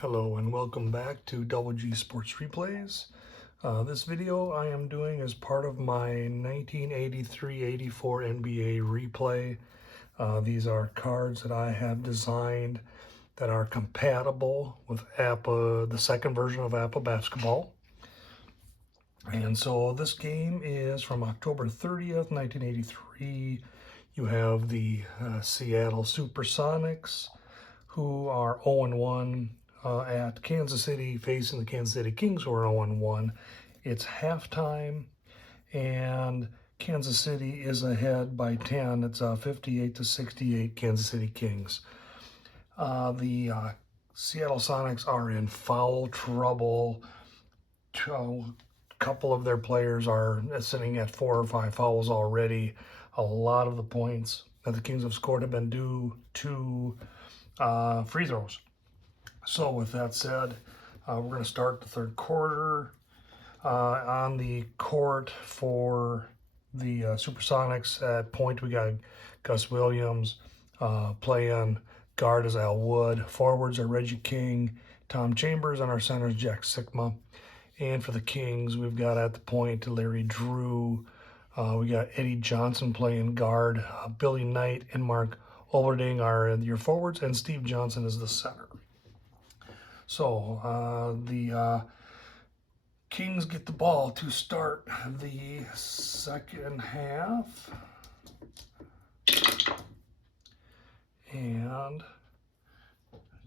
Hello and welcome back to Double G Sports Replays. This video I am doing as part of my 1983-84 NBA replay. These are cards that I have designed that are compatible with APBA, the second version of APBA basketball. And so this game is from October 30th, 1983. You have the Seattle SuperSonics, who are 0-1 at Kansas City, facing the Kansas City Kings, who are 0-1. It's halftime, and Kansas City is ahead by 10. It's 58-68 Kansas City Kings. The Seattle Sonics are in foul trouble. A couple of their players are sitting at 4 or 5 fouls already. A lot of the points that the Kings have scored have been due to free throws. So with that said, we're going to start the third quarter. On the court for the Supersonics at point, we got Gus Williams. Playing guard is Al Wood. Forwards are Reggie King, Tom Chambers, and our centers Jack Sikma. And for the Kings, we've got at the point Larry Drew. We got Eddie Johnson playing guard. Billy Knight and Mark Olverding are your forwards, and Steve Johnson is the center. So the Kings get the ball to start the second half. And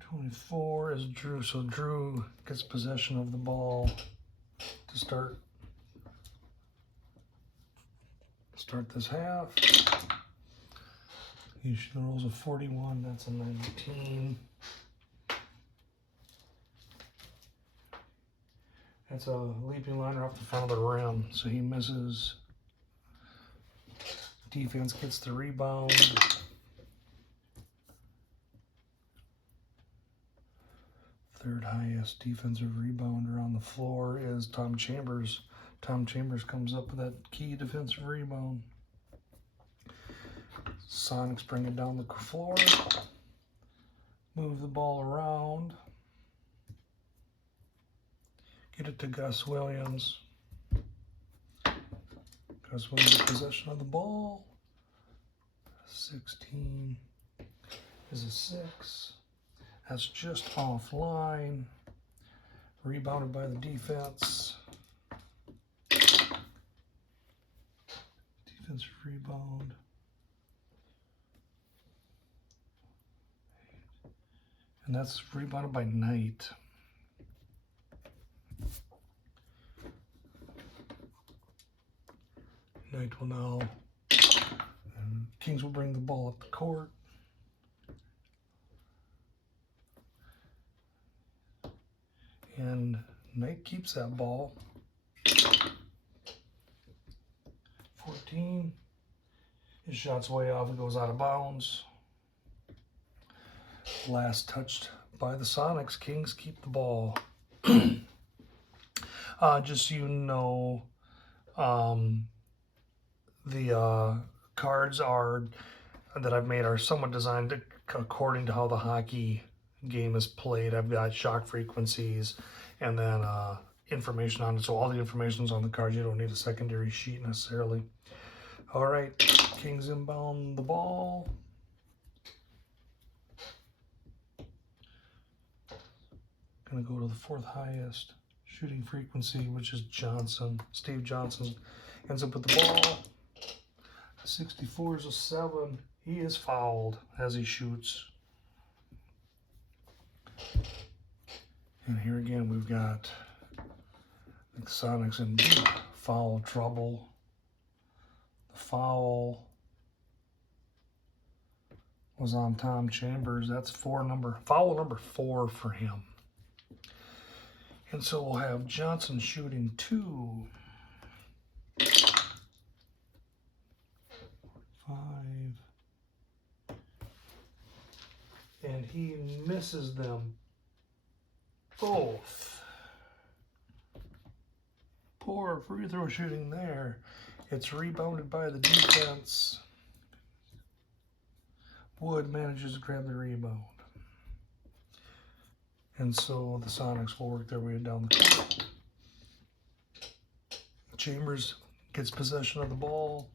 24 is Drew. So Drew gets possession of the ball to start this half. He rolls a 41, that's a 19. That's a leaping liner off the front of the rim, so he misses. Defense gets the rebound. Third highest defensive rebounder on the floor is Tom Chambers. Tom Chambers comes up with that key defensive rebound. Sonics bring it down the floor. Move the ball around. Get it to Gus Williams. Gus Williams in possession of the ball. 16 is a 6. That's just offline. Rebounded by the defense. Defensive rebound. And that's rebounded by Knight. Knight will now, and Kings will bring the ball up the court. And Knight keeps that ball. 14. His shot's way off, it goes out of bounds. Last touched by the Sonics. Kings keep the ball. Just so you know, the cards that I've made are somewhat designed according to how the hockey game is played. I've got shock frequencies and then information on it. So all the information's on the card. You don't need a secondary sheet necessarily. All right, Kings inbound the ball. Gonna go to the fourth highest shooting frequency, which is Johnson. Steve Johnson ends up with the ball. 64 is a 7. He is fouled as he shoots. And here again, we've got the Sonics in deep foul trouble. The foul was on Tom Chambers. That's foul number 4 for him. And so we'll have Johnson shooting 2. 5. And he misses them both. Poor free throw shooting there. It's rebounded by the defense. Wood manages to grab the rebound. And so the Sonics will work their way down the court. Chambers gets possession of the ball.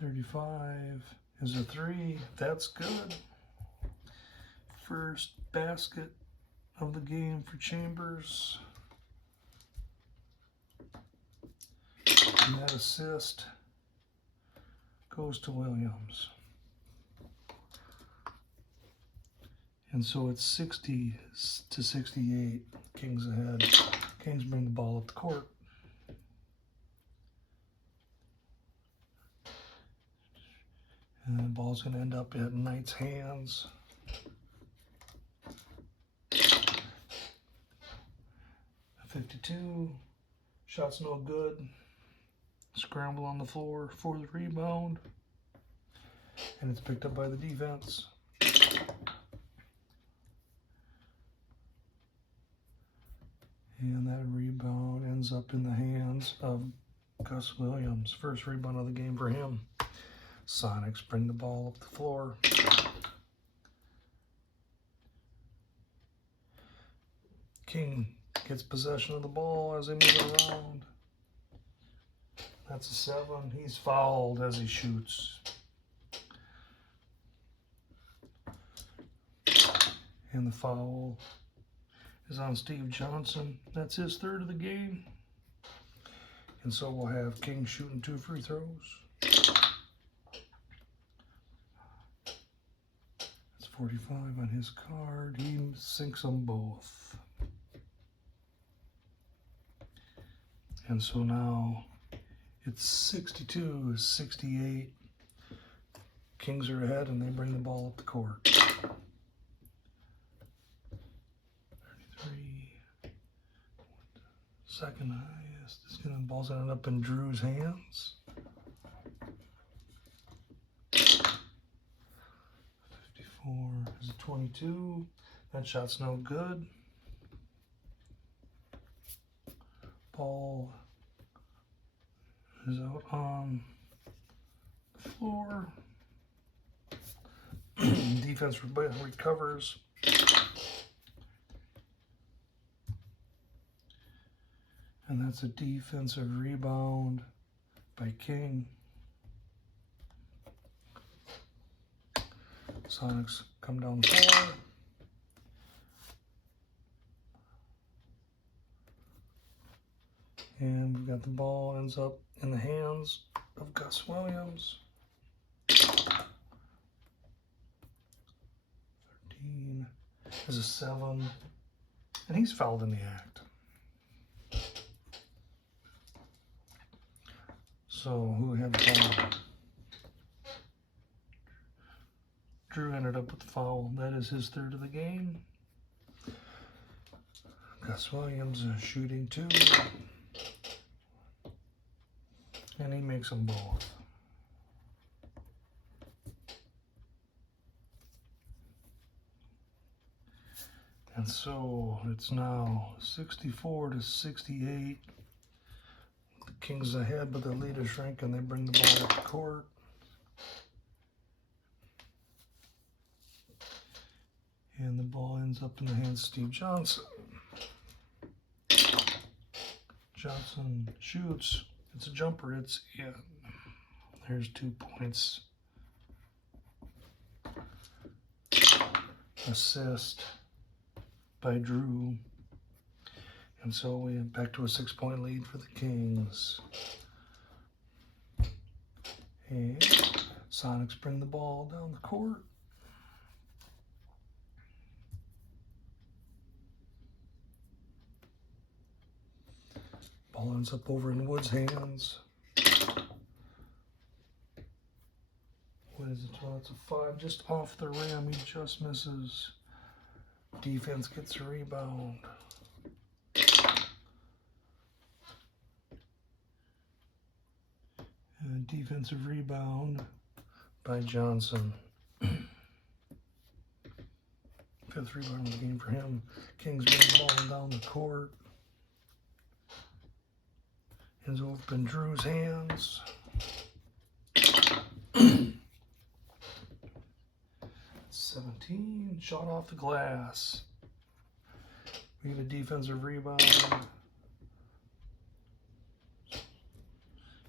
35 is a 3. That's good. First basket of the game for Chambers. And that assist goes to Williams. And so it's 60 to 68. Kings ahead. Kings bring the ball up the court. And the ball's going to end up at Knight's hands. .52. Shot's no good. Scramble on the floor for the rebound. And it's picked up by the defense. And that rebound ends up in the hands of Gus Williams. First rebound of the game for him. Sonics bring the ball up the floor. King gets possession of the ball as they move it around. That's a 7. He's fouled as he shoots. And the foul is on Steve Johnson. That's his 3rd of the game. And so we'll have King shooting 2 free throws. That's 45 on his card. He sinks them both. And so now it's 62-68. Kings are ahead and they bring the ball up the court. 33. Second highest. The ball's ended up in Drew's hands. 54 is a 22. That shot's no good. Ball is out on the floor. Defense recovers. And that's a defensive rebound by King. Sonics come down the floor. And we've got the ball ends up in the hands of Gus Williams. 13 is a 7. And he's fouled in the act. So who had the foul? Drew ended up with the foul. That is his 3rd of the game. Gus Williams is shooting 2. And he makes them both. And so it's now 64-68. The Kings ahead, but their lead is shrinking. They bring the ball up the court. And the ball ends up in the hands of Steve Johnson. Johnson shoots. It's a jumper. It's in. There's 2 points. Assist by Drew. And so we have back to a 6-point lead for the Kings. And Sonics bring the ball down the court. Ball ends up over in Wood's hands. What is it? Well, it's a 5 just off the rim. He just misses. Defense gets a rebound. And a defensive rebound by Johnson. 5th rebound of the game for him. Kings bring the ball down the court. Ends up in Drew's hands. 17, shot off the glass. We get a defensive rebound.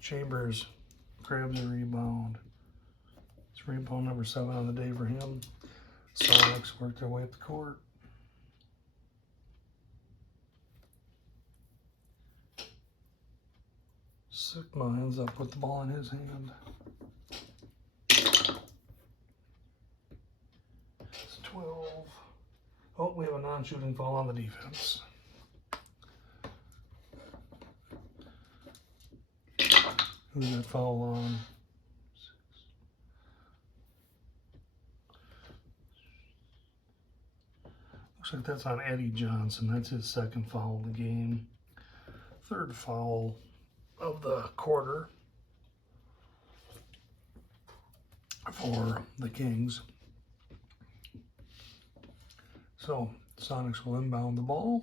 Chambers grabs a rebound. It's rebound number 7 on the day for him. Sonics work their way up the court. Sigma ends up with the ball in his hand. It's 12. Oh, we have a non-shooting foul on the defense. Who's that foul on? 6. Looks like that's on Eddie Johnson. That's his second foul of the game. Third foul of the quarter for the Kings. So Sonics will inbound the ball.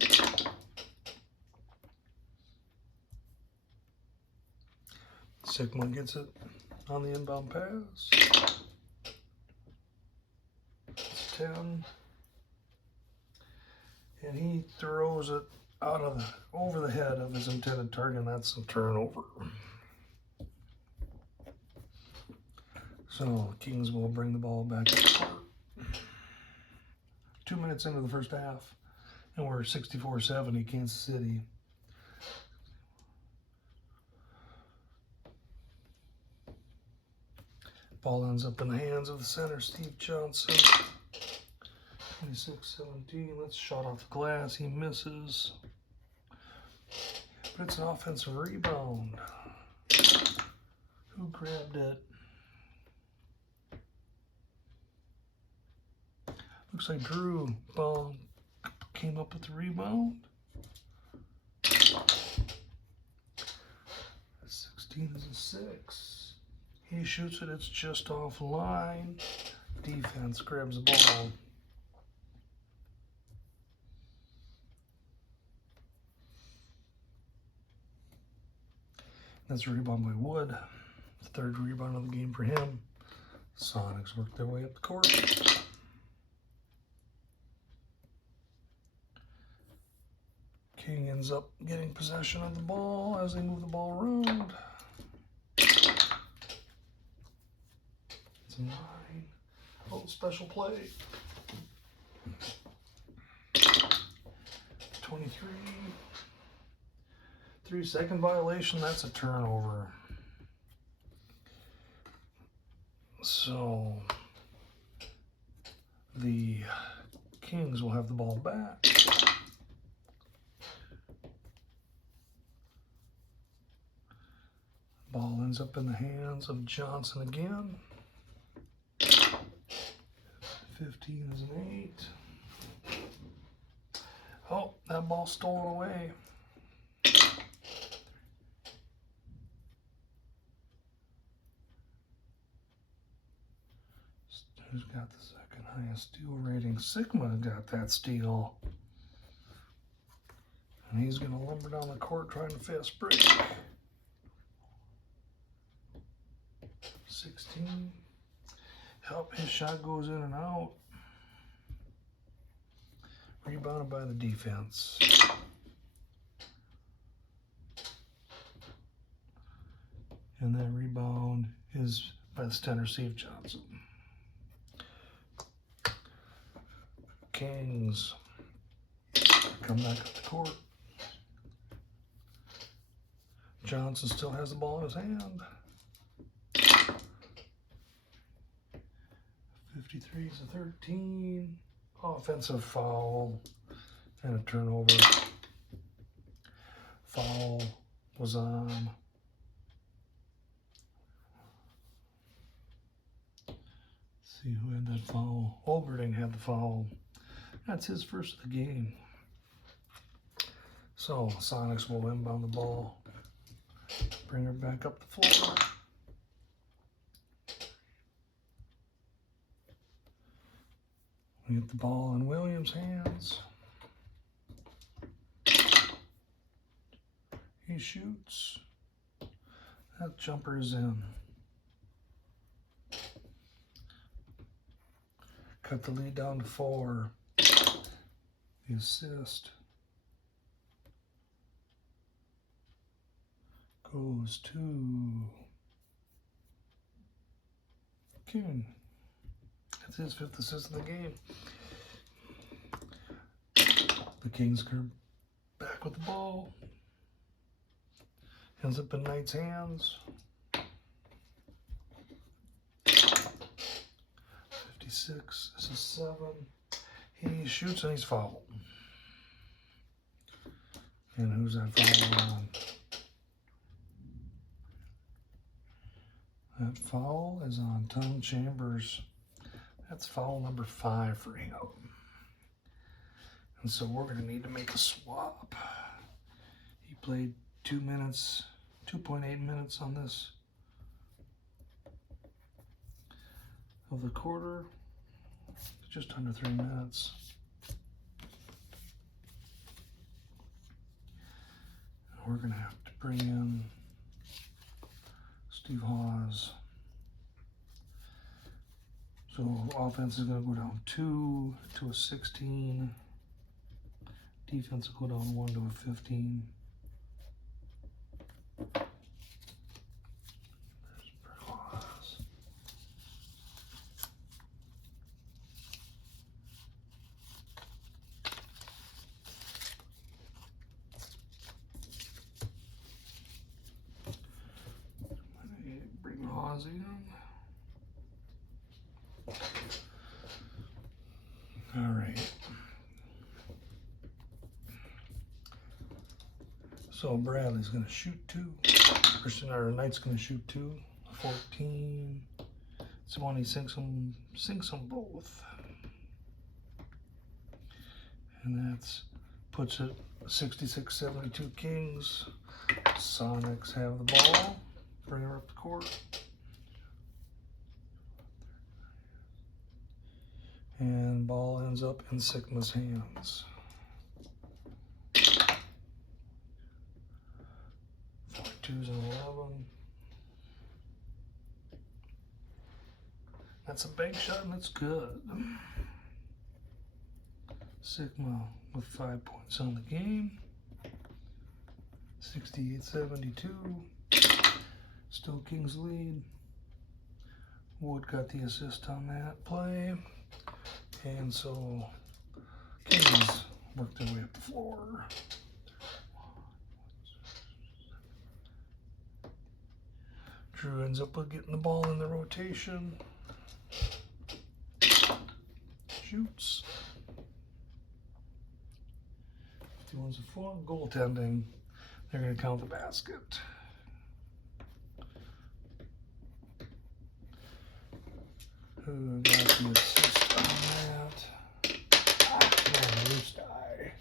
Sigma gets it on the inbound pass. It's 10. And he throws it out of over the head of his intended target, and that's a turnover. So Kings will bring the ball back to the court. 2 minutes into the first half, and we're 64-70 Kansas City. Ball ends up in the hands of the center, Steve Johnson. 26-17, let's shot off the glass, he misses. But it's an offensive rebound. Who grabbed it? Looks like Drew Ball came up with the rebound. 16 is a 6. He shoots it, it's just offline. Defense grabs the ball. That's a rebound by Wood. Third rebound of the game for him. Sonics work their way up the court. King ends up getting possession of the ball as they move the ball around. It's a 9. Oh, special play. 23. 3-second violation, that's a turnover. So the Kings will have the ball back. Ball ends up in the hands of Johnson again. 15 is an 8. Oh, that ball stolen away. Who's got the second highest steal rating? Sigma got that steal. And he's going to lumber down the court trying to fast break. 16. Help, his shot goes in and out. Rebounded by the defense. And that rebound is by the center, Steve Johnson. Kings come back up the court. Johnson still has the ball in his hand. 53 is a 13. Offensive foul and a turnover. Foul was on. Let's see who had that foul. Olberding had the foul. That's his first of the game. So Sonics will inbound the ball, bring her back up the floor. We get the ball in Williams' hands. He shoots. That jumper is in. cut the lead down to 4. The assist goes to King. That's his 5th assist of the game. The Kings are back with the ball. Ends up in Knight's hands. 56, this is 7. He shoots and he's fouled. And who's that foul on? That foul is on Tom Chambers. That's foul number 5 for him. And so we're going to need to make a swap. He played 2.8 minutes on this of the quarter. Just under 3 minutes. We're going to have to bring in Steve Hawes. So offense is going to go down 2 to a 16. Defense will go down 1 to a 15. There's Hawes. Bring Hawes in. All right. So Bradley's going to shoot 2. Or Knight's going to shoot 2. 14. Swanee sinks them both. And that's puts it 66-72 Kings. Sonics have the ball. Bring her up the court. And ball ends up in Sigma's hands. 42's and 11. That's a bank shot and it's good. Sigma with 5 points on the game. 68-72. Still Kings lead. Wood got the assist on that play. And so Kings worked their way up the floor. Drew ends up with getting the ball in the rotation. Shoots. 51's a 4. Goaltending. They're going to count the basket. Who got the assist on that? Loose die.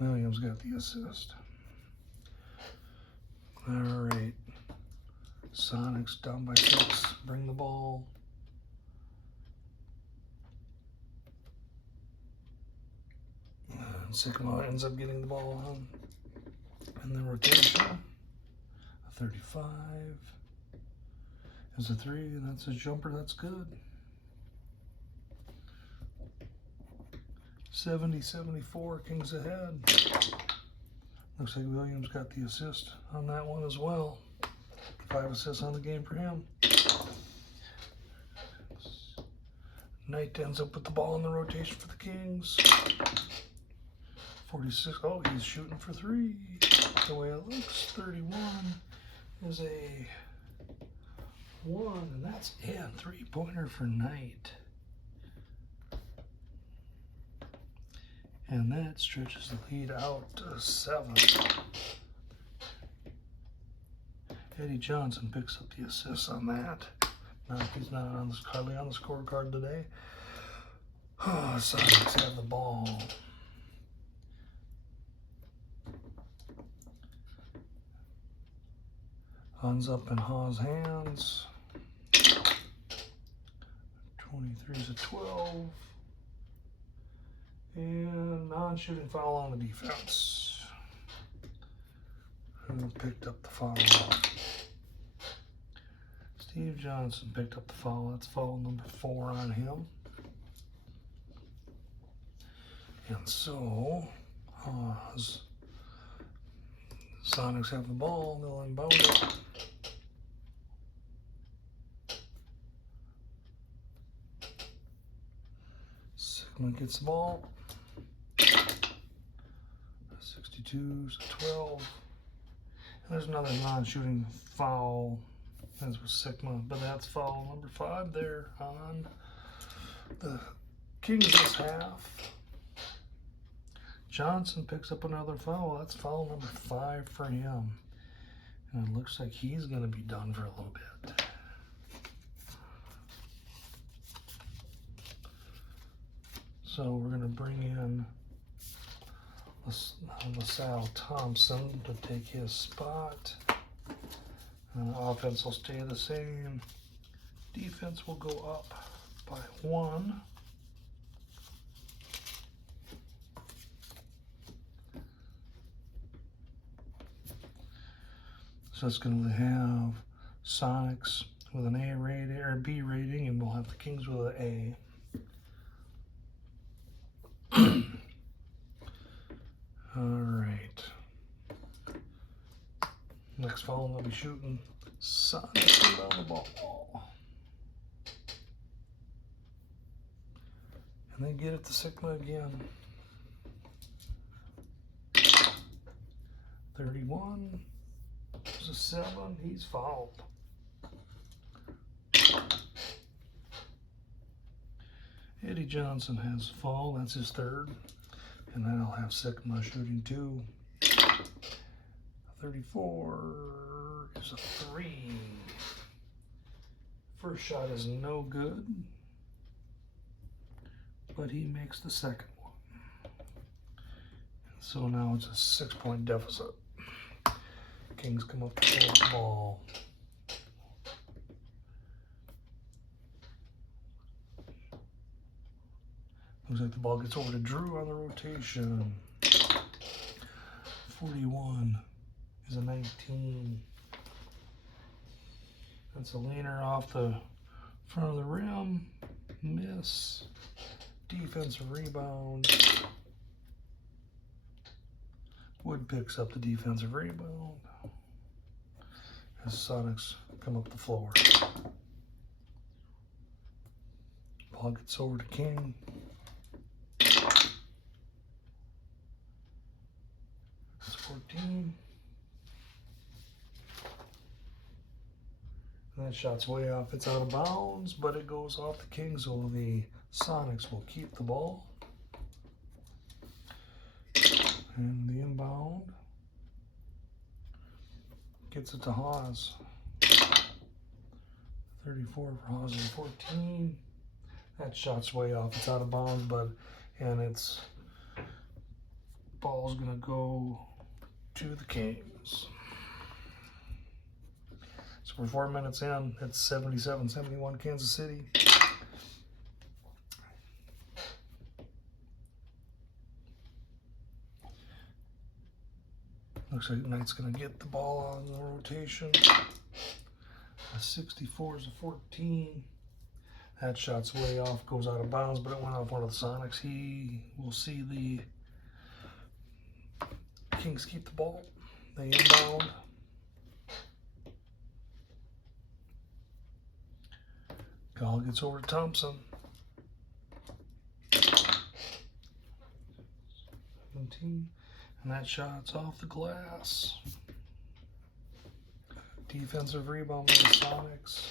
Williams got the assist. All right. Sonics down by 6. Bring the ball. And Sigma ends up getting the ball on. And then rotation. A 35. Is a 3, and that's a jumper. That's good. 70-74, Kings ahead. Looks like Williams got the assist on that one as well. 5 assists on the game for him. Knight ends up with the ball in the rotation for the Kings. 46, oh, he's shooting for 3. The way it looks, 31 is a 1, and that's in. 3-pointer for Knight. And that stretches the lead out to 7. Eddie Johnson picks up the assist on that. Now he's not on this, hardly on the scorecard today. Oh, Sonics have the ball. Ends up in Hawes' hands. 23's a 12. And non-shooting foul on the defense. Who picked up the foul? Steve Johnson picked up the foul. That's foul number 4 on him. And so, as Sonics have the ball, they'll inbound it. Sigma gets the ball. 62 to 12. And there's another non-shooting foul. That's with Sigma, but that's foul number 5 there on the Kings this half. Johnson picks up another foul. That's foul number 5 for him. And it looks like he's going to be done for a little bit. So we're going to bring in LaSalle Thompson to take his spot. Offense will stay the same. Defense will go up by 1. So it's going to have Sonics with an A rating or B rating, and we'll have the Kings with an A. All right. Next foul, they'll be shooting Sonics on the ball. And they get it to Sigma again. 31. There's a 7. He's fouled. Eddie Johnson has a foul. That's his 3rd. And then I'll have Sigma shooting 2. 34 is a 3. First shot is no good, but he makes the second one. So now it's a 6-point deficit. Kings come up to the ball. Looks like the ball gets over to Drew on the rotation. 41 is a 19. That's a leaner off the front of the rim. Miss. Defensive rebound. Wood picks up the defensive rebound as Sonics come up the floor. Ball gets over to King. It's 14. And that shot's way off. It's out of bounds, but it goes off the Kings, so the Sonics will keep the ball. And the inbound gets it to Haas. 34 for Haas and 14. That shot's way off. It's out of bounds, and it's ball's gonna go to the Kings. So we're 4 minutes in. It's 77-71 Kansas City. Looks like Knight's going to get the ball on the rotation. A 64 is a 14. That shot's way off, goes out of bounds, but it went off one of the Sonics. He will see the Kings keep the ball. They inbound. Call gets over to Thompson. 17. And that shot's off the glass. Defensive rebound by the Sonics.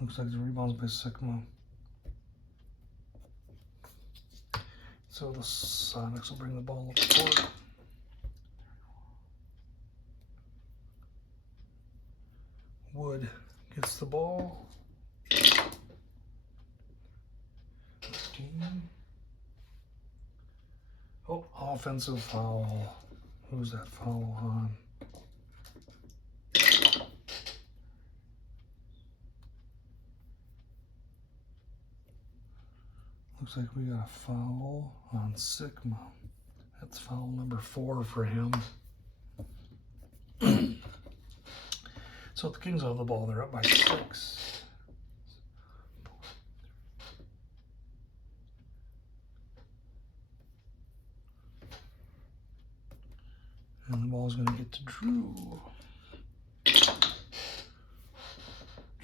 Looks like the rebound's by Sigma. So the Sonics will bring the ball up the court. Wood gets the ball. 15. Oh, offensive foul. Who's that foul on? Looks like we got a foul on Sigma. That's foul number 4 for him. So the Kings have the ball. They're up by 6. And the ball's going to get to Drew.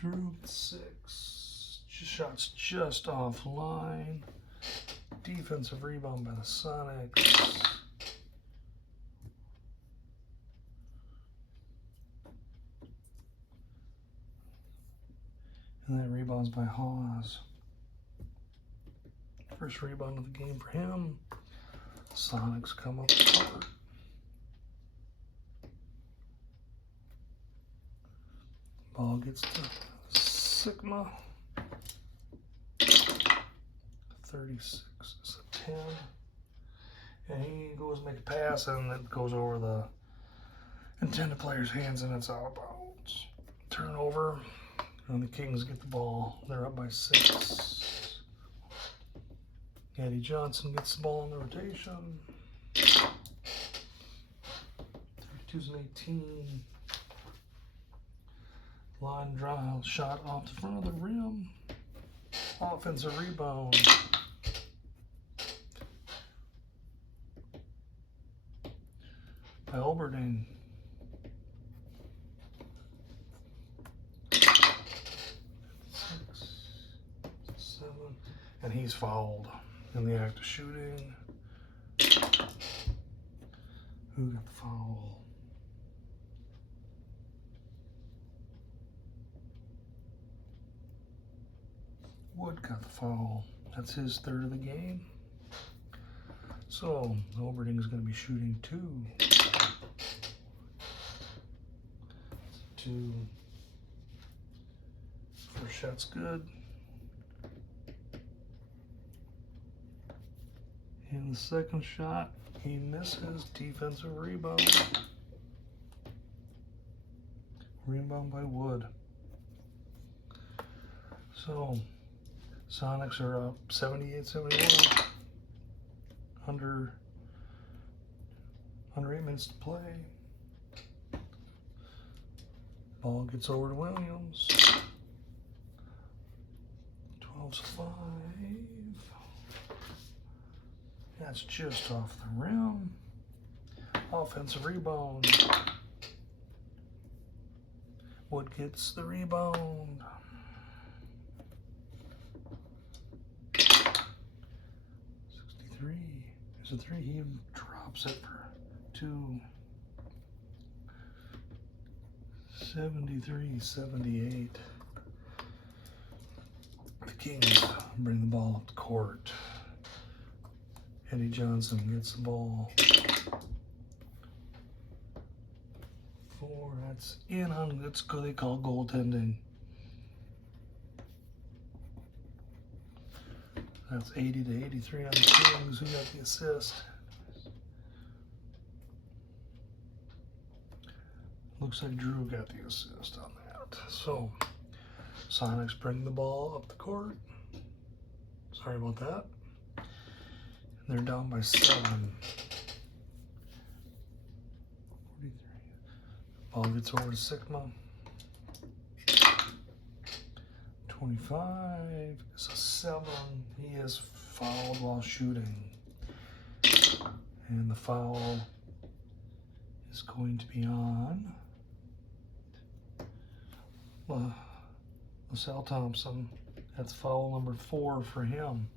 Drew 6. Shots just offline. Defensive rebound by the Sonics. And that rebounds by Hawes. First rebound of the game for him. Sonics come up the court. Ball gets to Sigma. 36 is a 10. And he goes to make a pass, and it goes over the intended player's hands, and it's out of bounds. Turnover. And the Kings get the ball. They're up by 6. Eddie Johnson gets the ball in the rotation. 32's an 18. Line drive, shot off the front of the rim. Offensive rebound. By Oberding. 7. And he's fouled in the act of shooting. Who got the foul? Wood got the foul. That's his 3rd of the game. So Oberding is going to be shooting 2. 2. First shot's good. And the second shot, he misses. Defensive rebound. Rebound by Wood. So Sonics are up 78-71. Under 8 minutes to play. Ball gets over to Williams. 12-5. That's just off the rim. Offensive rebound. Wood gets the rebound. 63. There's a 3. He drops it for 2. 73-78. The Kings bring the ball up the court. Eddie Johnson gets the ball. 4. That's in on. That's what they call goaltending. That's 80-83 on the Kings, who got the assist. Looks like Drew got the assist on that. So Sonics bring the ball up the court. Sorry about that. They're down by 7. 43. Ball gets over to Sigma. 25 is a 7. He is fouled while shooting. And the foul is going to be on LaSalle Thompson. That's foul number 4 for him.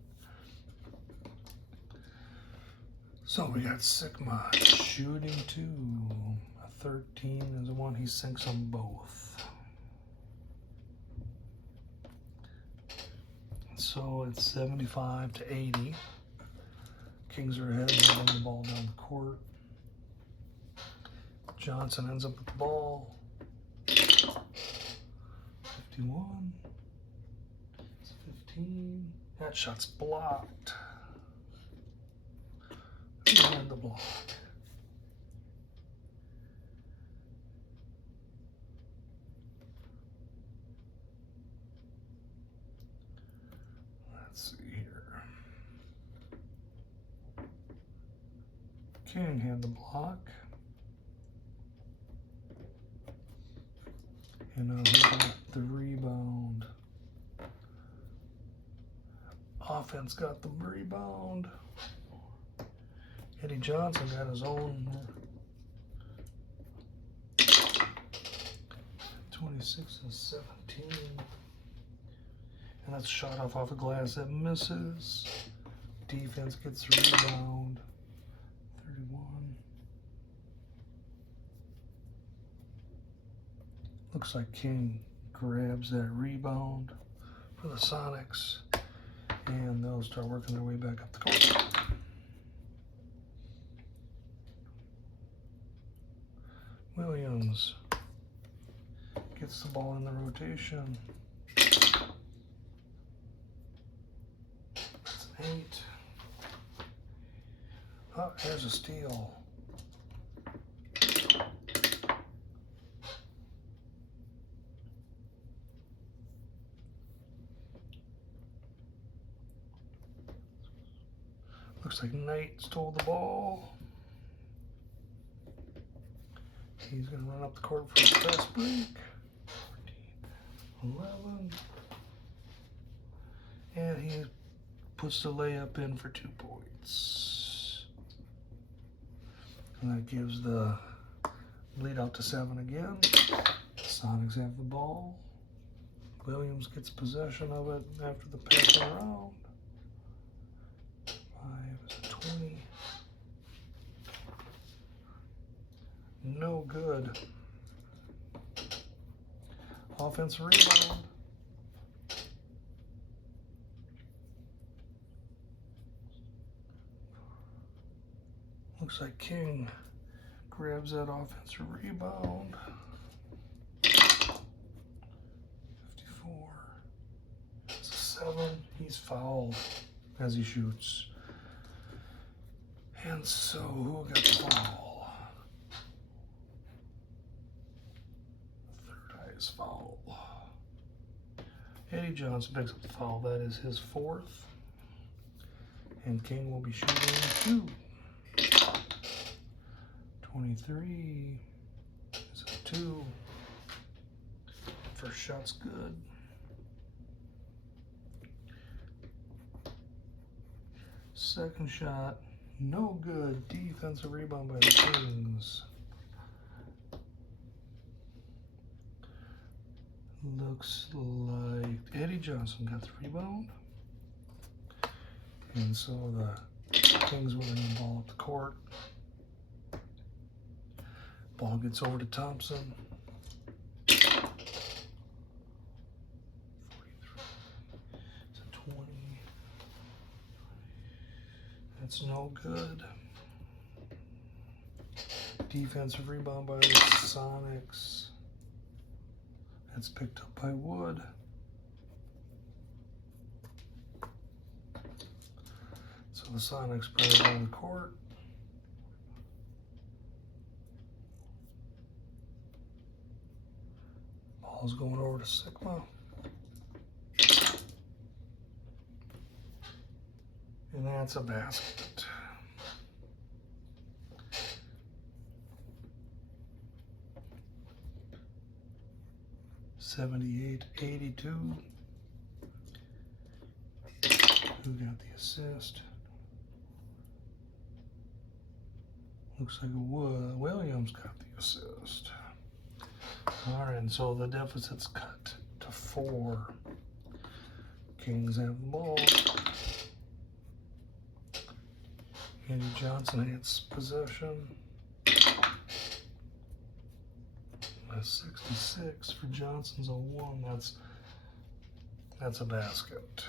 So we got Sigma shooting 2. A 13 is the one he sinks them both. So it's 75-80. Kings are ahead and running the ball down the court. Johnson ends up with the ball. 51. It's 15. That shot's blocked. Who had the block? Let's see here. King had the block. And now he got the rebound. Offense got the rebound. Eddie Johnson got his own. 26 and 17. And that's shot off a glass that misses. Defense gets the rebound. 31. Looks like King grabs that rebound for the Sonics. And they'll start working their way back up the court. Williams gets the ball in the rotation. That's an 8. Oh, here's a steal. Looks like Knight stole the ball. He's going to run up the court for his fast break. 14, 11. And he puts the layup in for 2 points. And that gives the lead out to 7 again. Sonics have the ball. Williams gets possession of it after the passing around. 5 is a 20. No good. Offensive rebound. Looks like King grabs that offensive rebound. 54. It's a 7. He's fouled as he shoots. And so who got the foul? Foul. Eddie Johnson picks up the foul. That is his 4th. And King will be shooting 2. 23 is a 2. First shot's good. Second shot, no good. Defensive rebound by the Kings. Looks like Eddie Johnson got the rebound. And so the Kings will bring the ball up the court. Ball gets over to Thompson. 43. It's a 20. That's no good. Defensive rebound by the Sonics. That's picked up by Wood. So the Sonics bring it on the court. Ball's going over to Sigma. And that's a basket. $78-82. Who got the assist? Looks like Williams got the assist. All right, and so the deficit's cut to 4. Kings have the ball. Eddie Johnson hits possession. A 66 for Johnson's a 1. That's a basket.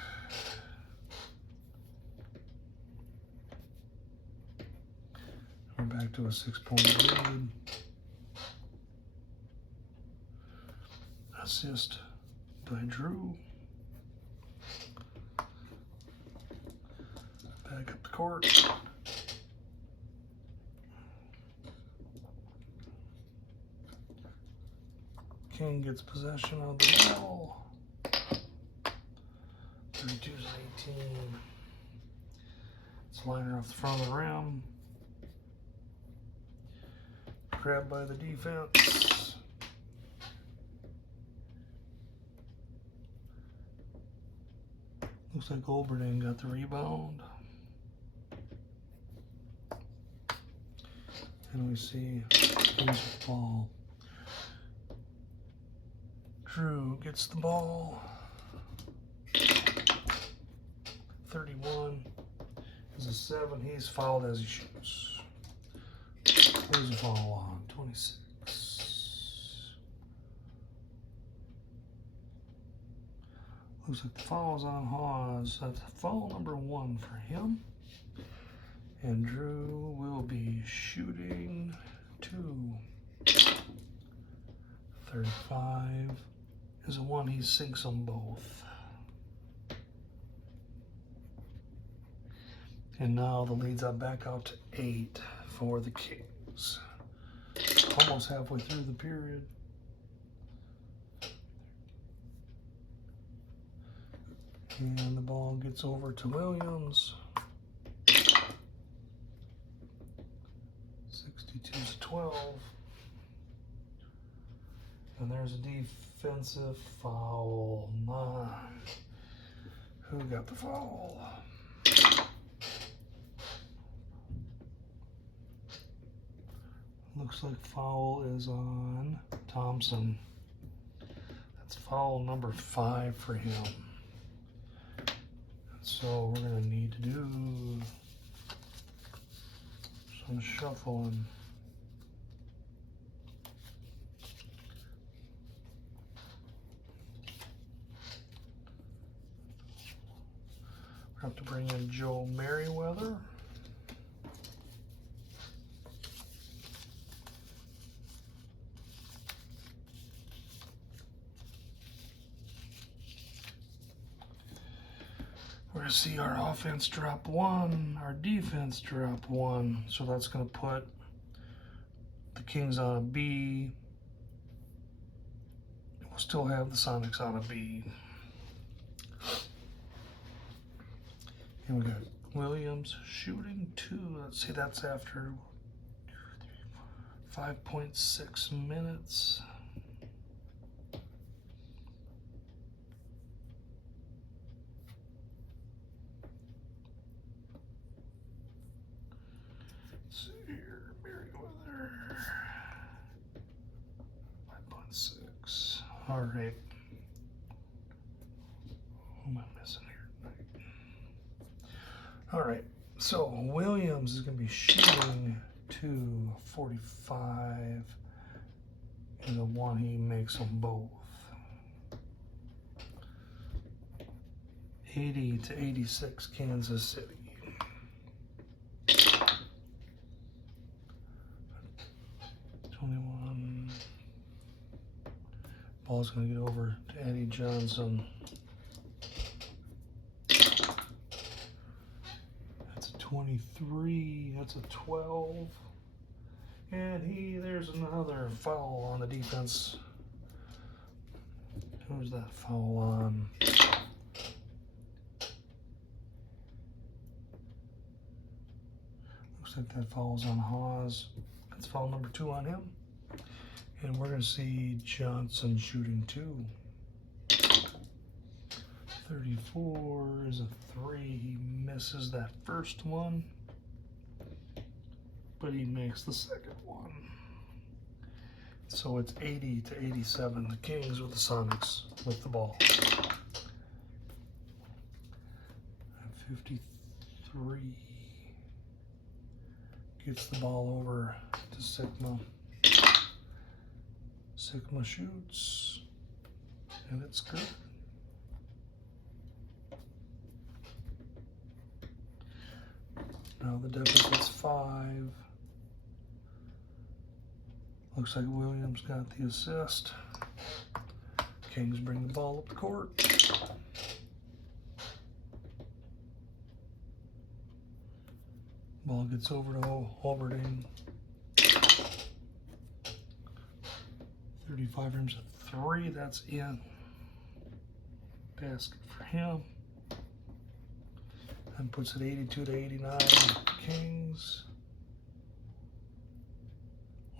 We're back to a 6-point lead. Assist by Drew. Back up the court. King gets possession of the ball. 32 and 18. Slider off the front of the rim. grabbed by the defense. Looks like Olberding got the rebound. And we see Kings with the ball. Drew gets the ball. 31 is a 7. He's fouled as he shoots. There's a foul on 26. Looks like the foul's on Hawes. That's foul number 1 for him. And Drew will be shooting 2. 35 is a 1. He sinks them both. And now the lead's up back out to 8 for the Kings. Almost halfway through the period. And the ball gets over to Williams. 62-12. And there's a defensive foul. Who got the foul? Looks like foul is on Thompson. That's foul number 5 for him. So we're going to need to do some shuffling. We have to bring in Joe Merriweather. We're going to see our offense drop 1, our defense drop 1. So that's going to put the Kings on a B. We'll still have the Sonics on a B. And we got Williams shooting 2. Let's see, that's after 5.6 minutes. Let's see here, Merriweather. 5.6. All right. Who am I missing here tonight? All right. So Williams is going to be shooting 2:45. And the 1 he makes them both. 80-86 Kansas City. 21. Ball's going to get over to Eddie Johnson. That's a 23. That's a 12. And there's another foul on the defense. Who's that foul on? Looks like that foul's on Hawes. That's foul number 2 on him. And we're going to see Johnson shooting 2. 34 is a 3. He misses that first one, but he makes the second one. So it's 80-87. The Kings with the Sonics with the ball. 53 gets the ball over to Sigma. Sigma shoots, and it's good. Now the deficit's 5. Looks like Williams got the assist. Kings bring the ball up the court. Ball gets over to Olberding. 35 rooms a 3. That's in. Basket for him. And puts it 82-89. Kings.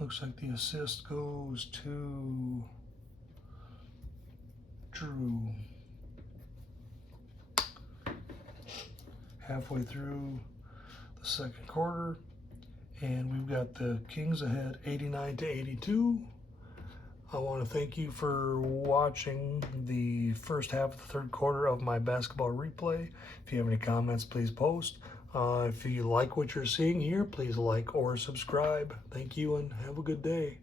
Looks like the assist goes to Drew. Halfway through the second quarter, and we've got the Kings ahead 89-82. I want to thank you for watching the first half of the third quarter of my basketball replay. If you have any comments, please post. If you like what you're seeing here, please like or subscribe. Thank you and have a good day.